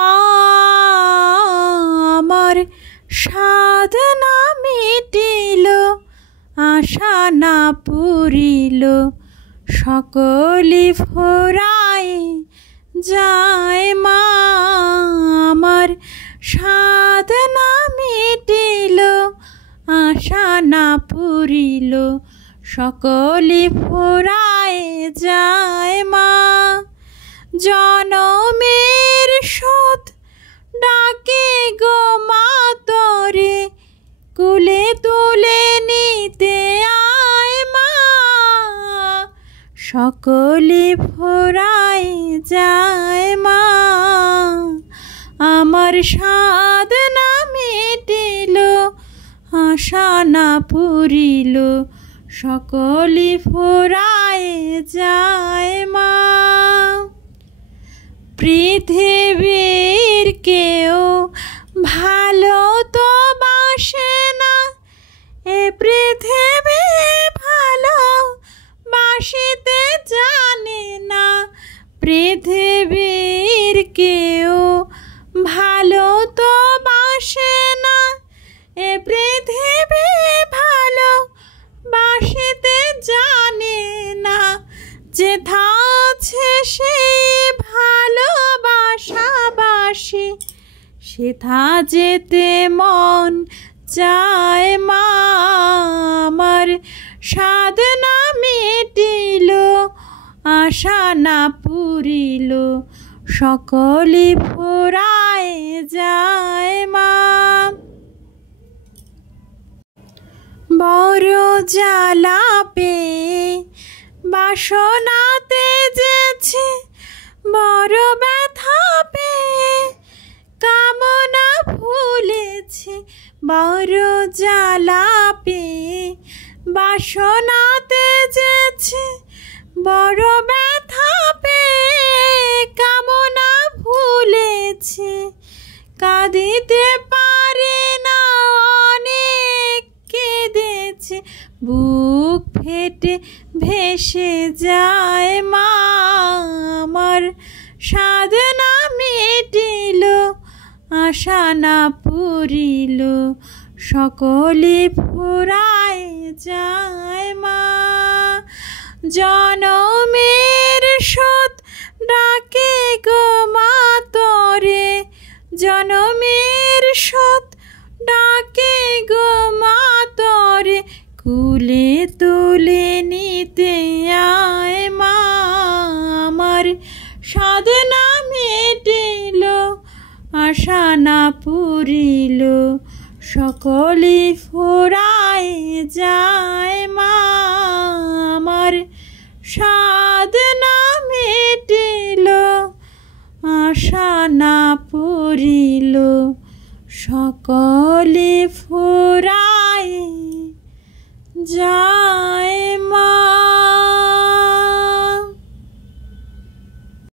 মা আমার সাধনা মিটিল, আশা না পুরিল, সকলি ফুরায় যায় মা আমার সাধনা মিটিল, আশা না পুরিল, সকলি ফুরায় যায় মা। জনমের শোধ ডাকে গো মা তোরে, কুলে তুলে নিতে আয় মা, সকলি ফুরায় যায় মা আমার সাধনা মিটিল, আশা না পুরিল, সকলি ফুরায় যায় মা। পৃথিবীর কেউ ভালো তো বাসে না, এ পৃথিবী ভালো বাসিতে জানে না, পৃথিবীর কেউ ভালো তো বাসে না, এ পৃথিবী ভালো বাসিতে জানে না, যেথা আছে সেই ভালোবাসাবাসি, সেথা যেতে মন চায় মা আমার সাধনা মিটিল, আশা না পুরিল, সকলি ফুরায় যায় মা। বড় জ্বালা পেয়ে বাসনাতে যেছে, বড় ব্যথা পেয়ে কামনা ভুলেছে, বড় জ্বালা পেয়ে বাসনাতে যেছে, বড় ব্যথা পেয়ে কামনা ভুলেছে, কাঁদিতে পারে না অনেক কেঁদেছে, বুক ফেটে ভেসে যায় মা আমার সাধনা মিটিল, আশা না পুরিল, সকলি ফুরায় যায় মা। জনমের শোধ ডাকে গো মা তোরে, জনমের শোধ ডাকে গো মা তোরে, কুলে তুলে নিতে আয় মা আমার সাধনা মিটিল, আশা না পুরিল, সকলি ফুরায় যায় মা আমার সাধনা মিটিল, আশা না পুরিল, সকলি ফুরায়